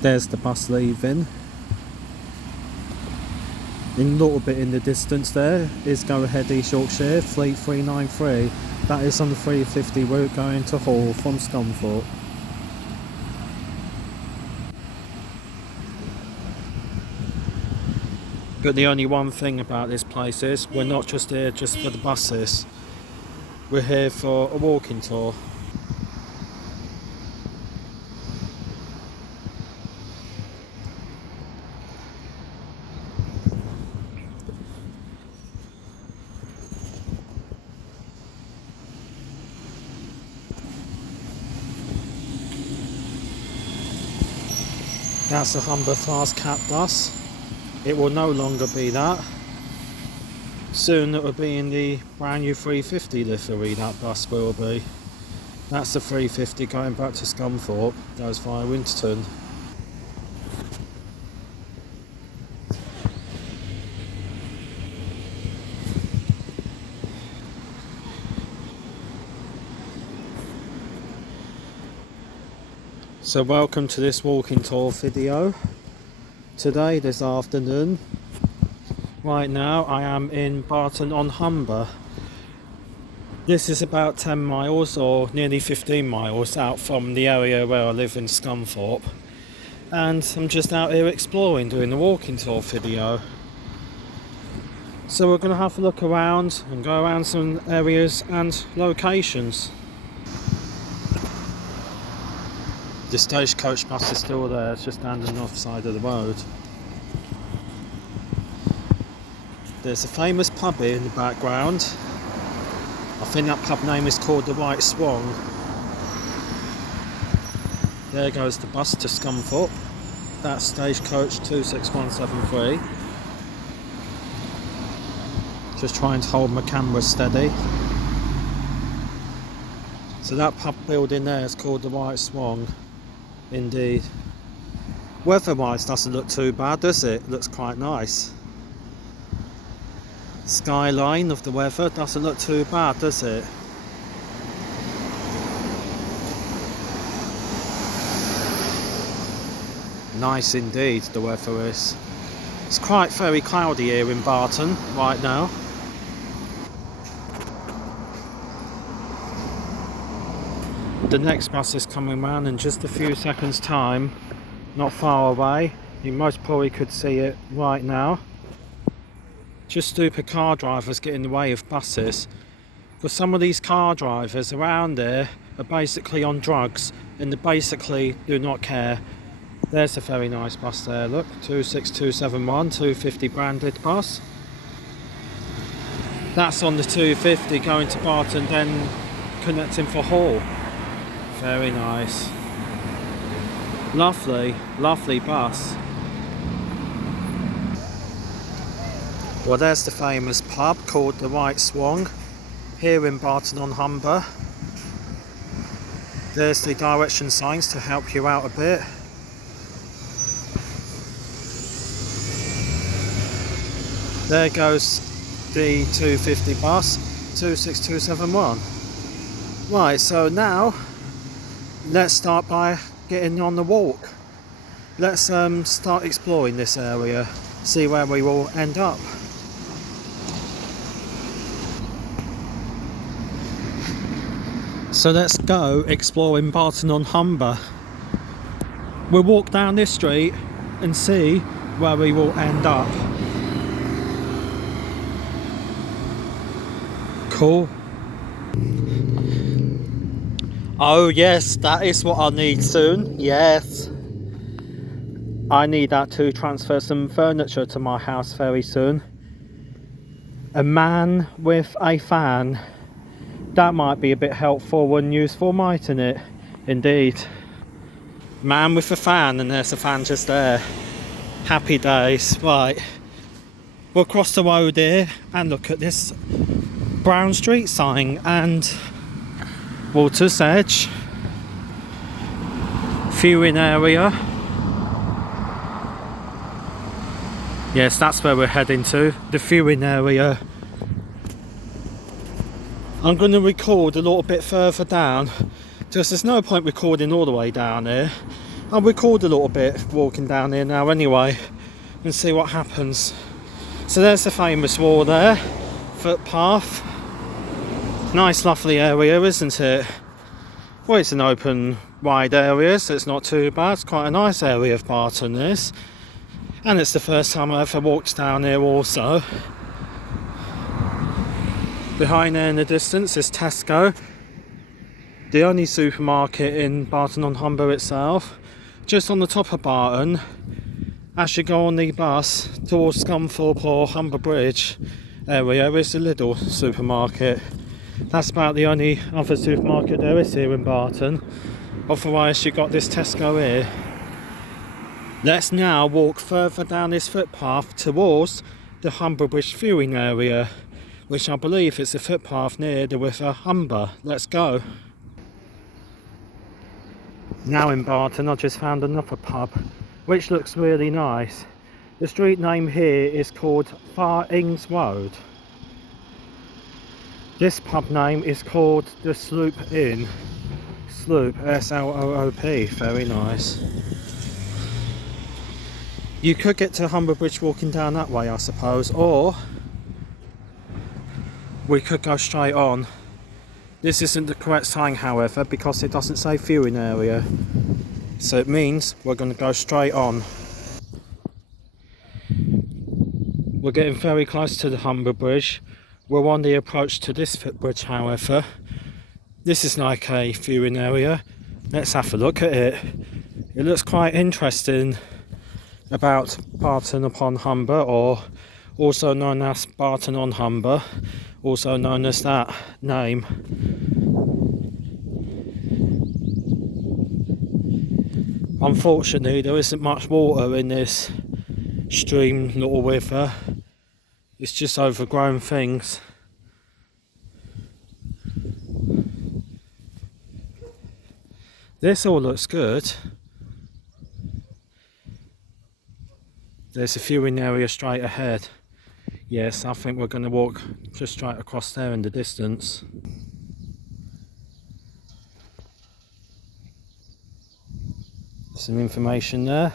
There's the bus leaving. In a little bit in the distance there is Go Ahead East Yorkshire Fleet 393. That is on the 350 route going to Hull from Scunthorpe. But the only one thing about this place is we're not just here just for the buses. We're here for a walking tour. That's the Humber Fast Cat bus. It will no longer be that. Soon it will be in the brand new 350 livery, that bus will be. That's the 350 going back to Scunthorpe, goes via Winterton. So welcome to this walking tour video. Today, this afternoon, right now I am in Barton on Humber. This is about 10 miles or nearly 15 miles out from the area where I live in Scunthorpe. And I'm just out here exploring, doing a walking tour video. So we're going to have a look around and go around some areas and locations. The stagecoach bus is still there, it's just down the north side of the road. There's a famous pub here in the background. I think that pub name is called the White Swan. There goes the bus to Scunthorpe. That's stagecoach 26173. Just trying to hold my camera steady. So that pub building there is called the White Swan. Indeed. Weather-wise doesn't look too bad, does it? Looks quite nice. Skyline of the weather doesn't look too bad, does it? Nice indeed, the weather is. It's quite very cloudy here in Barton right now. The next bus is coming round in just a few seconds time, not far away. You most probably could see it right now. Just stupid car drivers get in the way of buses. Because some of these car drivers around there are basically on drugs and they basically do not care. There's a very nice bus there, look, 26271, 250 branded bus. That's on the 250 going to Barton, then connecting for Hull. Very nice. Lovely, lovely bus. Well, there's the famous pub called the White Swan here in Barton on Humber. There's the direction signs to help you out a bit. There goes the 250 bus, 26271. Right, so now let's start by getting on the walk. Let's start exploring this area, see where we will end up. So let's go exploring Barton on Humber. We'll walk down this street and see where we will end up. Cool. Oh yes, that is what I need soon. Yes. I need that to transfer some furniture to my house very soon. A man with a fan. That might be a bit helpful and useful, mightn't it? Indeed. Man with a fan, and there's a fan just there. Happy days. Right. We'll cross the road here and look at this brown street sign and Water's Edge viewing area. Yes, that's where we're heading to, the viewing area. I'm going to record a little bit further down, just there's no point recording all the way down here I'll record a little bit walking down here now anyway and see what happens. So there's the famous wall there, footpath. Nice lovely area, isn't it? Well, it's an open wide area, so it's not too bad. It's quite a nice area of Barton, this. And it's the first time I ever walked down here also. Behind there in the distance is Tesco, the only supermarket in Barton-on-Humber itself. Just on the top of Barton, as you go on the bus towards Scunthorpe or Humber Bridge area, is the Lidl supermarket. That's about the only other supermarket there is here in Barton. Otherwise you've got this Tesco here. Let's now walk further down this footpath towards the Humber Bridge viewing area, which I believe is the footpath near the River Humber. Let's go. Now in Barton, I just found another pub which looks really nice. The street name here is called Far Ings Road. This pub name is called the Sloop Inn. Sloop, S-L-O-O-P, very nice. You could get to Humber Bridge walking down that way, I suppose, or we could go straight on. This isn't the correct sign, however, because it doesn't say viewing area. So it means we're going to go straight on. We're getting very close to the Humber Bridge. We're on the approach to this footbridge, however. This is like a viewing area. Let's have a look at it. It looks quite interesting about Barton upon Humber, or also known as Barton on Humber, also known as that name. Unfortunately, there isn't much water in this stream, little river. It's just overgrown things. This all looks good. There's a viewing area straight ahead. Yes, I think we're going to walk just straight across there in the distance. Some information there.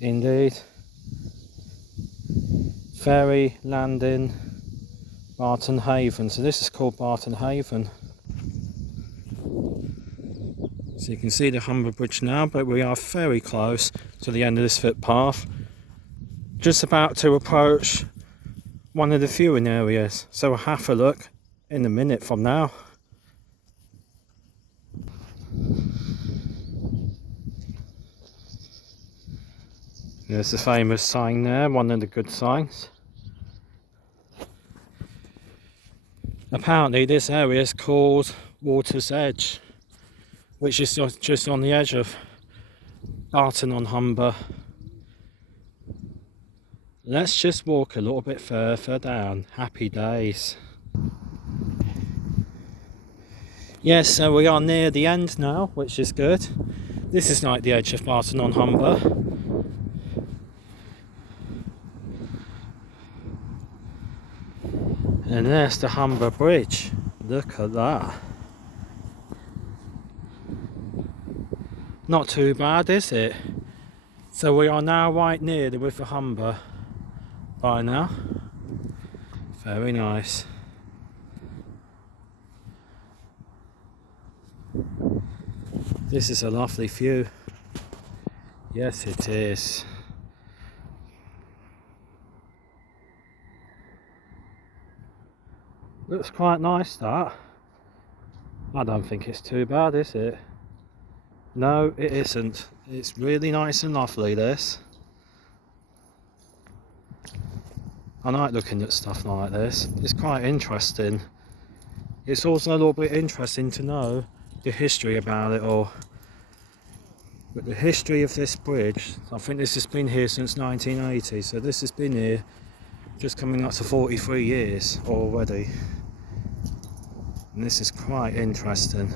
Indeed. Ferry landing, Barton Haven. So this is called Barton Haven. So you can see the Humber Bridge now, but we are very close to the end of this footpath. Just about to approach one of the viewing areas. So we'll have a look in a minute from now. There's the famous sign there, one of the good signs. Apparently this area is called Water's Edge, which is just on the edge of Barton on Humber. Let's just walk a little bit further down. Happy days. Yes, so we are near the end now, which is good. This is like the edge of Barton on Humber. And there's the Humber Bridge. Look at that. Not too bad, is it? So we are now right near the River Humber by now. Very nice. This is a lovely view. Yes, it is. Looks quite nice, that. I don't think it's too bad, is it? No, it isn't. It's really nice and lovely, this. I like looking at stuff like this. It's quite interesting. It's also a little bit interesting to know the history about it all. But the history of this bridge, I think this has been here since 1980, so this has been here just coming up to 43 years already. And this is quite interesting.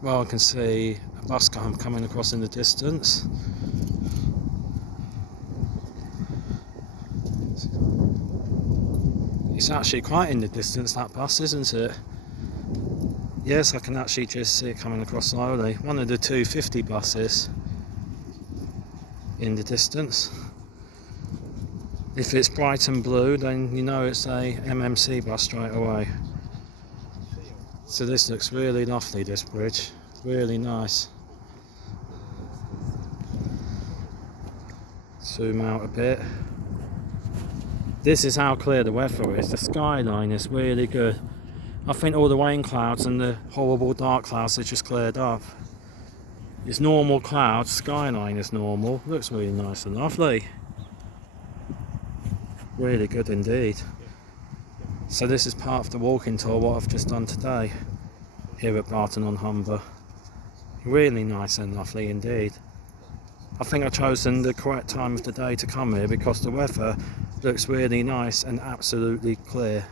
Well, I can see a bus coming across in the distance. It's actually quite in the distance, that bus, isn't it? Yes, I can actually just see it coming across slowly. One of the 250 buses in the distance. If it's bright and blue, then you know it's a MMC bus straight away. So this looks really lovely, this bridge. Really nice. Zoom out a bit. This is how clear the weather is. The skyline is really good. I think all the rain clouds and the horrible dark clouds are just cleared up. It's normal clouds, skyline is normal. Looks really nice and lovely. Really good indeed. So this is part of the walking tour, what I've just done today here at Barton on Humber. Really nice and lovely indeed. I think I've chosen the correct time of the day to come here because the weather looks really nice and absolutely clear.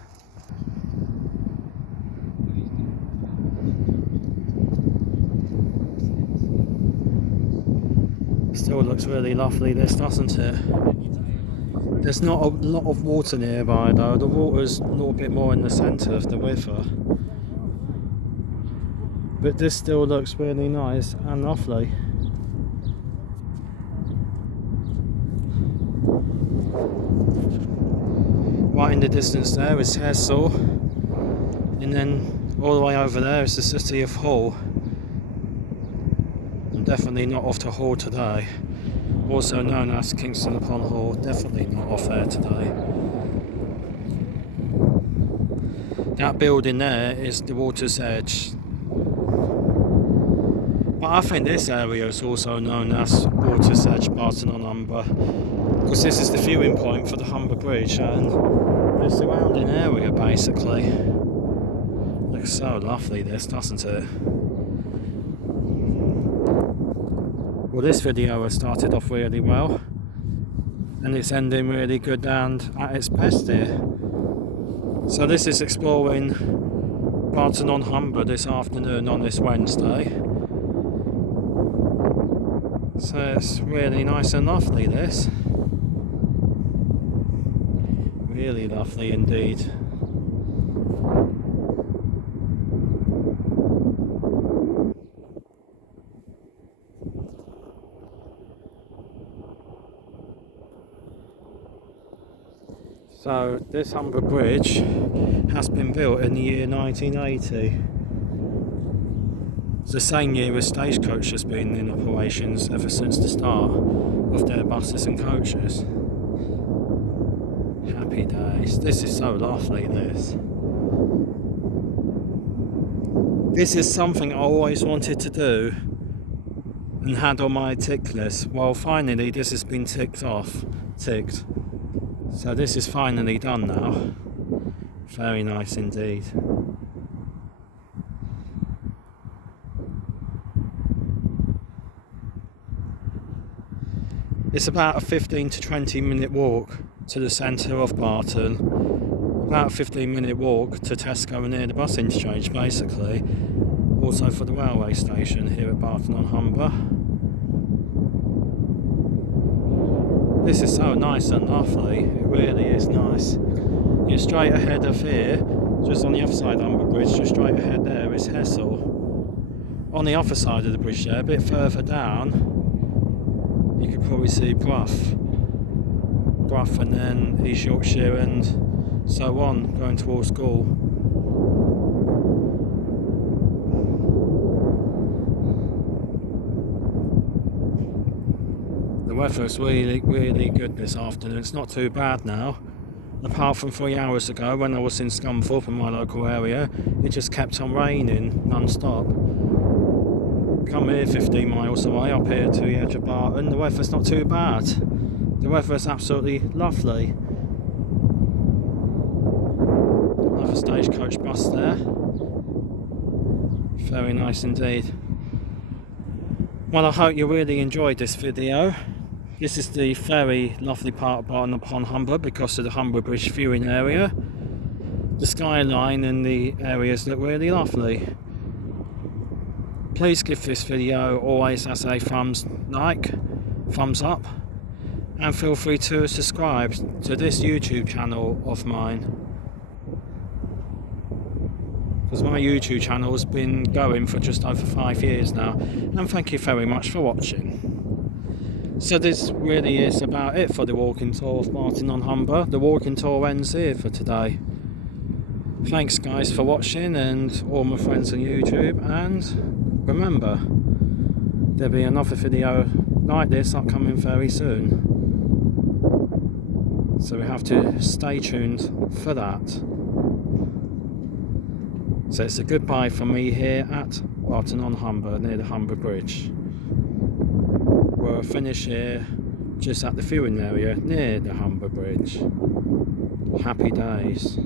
Still looks really lovely, this, doesn't it? There's not a lot of water nearby though. The water's a little bit more in the centre of the river. But this still looks really nice and lovely. Right in the distance there is Hessel, and then all the way over there is the city of Hull. I'm definitely not off to Hull today, also known as Kingston upon Hull. Definitely not off there today. That building there is the water's edge. But I think this area is also known as Water's Edge, Barton on Humber, because this is the viewing point for the Humber Bridge and the surrounding area basically. Looks so lovely this, doesn't it? Well, this video has started off really well and it's ending really good and at its best here. So this is exploring Barton on Humber this afternoon on this Wednesday. So it's really nice and lovely this. Really lovely indeed. So this Humber Bridge has been built in the year 1980. It's the same year as Stagecoach has been in operations ever since the start of their buses and coaches. Happy days. This is so lovely, this. This is something I always wanted to do and had on my tick list. Well, finally this has been ticked. So this is finally done now. Very nice indeed. It's about a 15 to 20 minute walk to the centre of Barton, about a 15-minute walk to Tesco near the bus interchange basically, also for the railway station here at Barton on Humber. This is so nice and lovely, it really is nice. You're straight ahead of here, just on the other side of Humber Bridge, just straight ahead there is Hessel. On the other side of the bridge there, a bit further down, you could probably see Brough and then East Yorkshire and so on, going towards Gaul. The weather's really good this afternoon. It's not too bad now, apart from 3 hours ago when I was in Scunthorpe in my local area. It just kept on raining non-stop. Come here 15 miles away, up here to the edge of Barton, the weather's not too bad. The weather is absolutely lovely. Another Stagecoach bus there. Very nice indeed. Well, I hope you really enjoyed this video. This is the very lovely part of Barton upon Humber because of the Humber Bridge viewing area. The skyline and the areas look really lovely. Please give this video always as a thumbs up, and feel free to subscribe to this YouTube channel of mine. because my YouTube channel has been going for just over 5 years now, and thank you very much for watching. So this really is about it for the walking tour of Barton on Humber. The walking tour ends here for today. Thanks guys for watching, and all my friends on YouTube, and remember, there'll be another video like this upcoming very soon, so we have to stay tuned for that. So it's a goodbye from me here at Barton on Humber, near the Humber Bridge. We'll finish here just at the viewing area near the Humber Bridge. Happy days.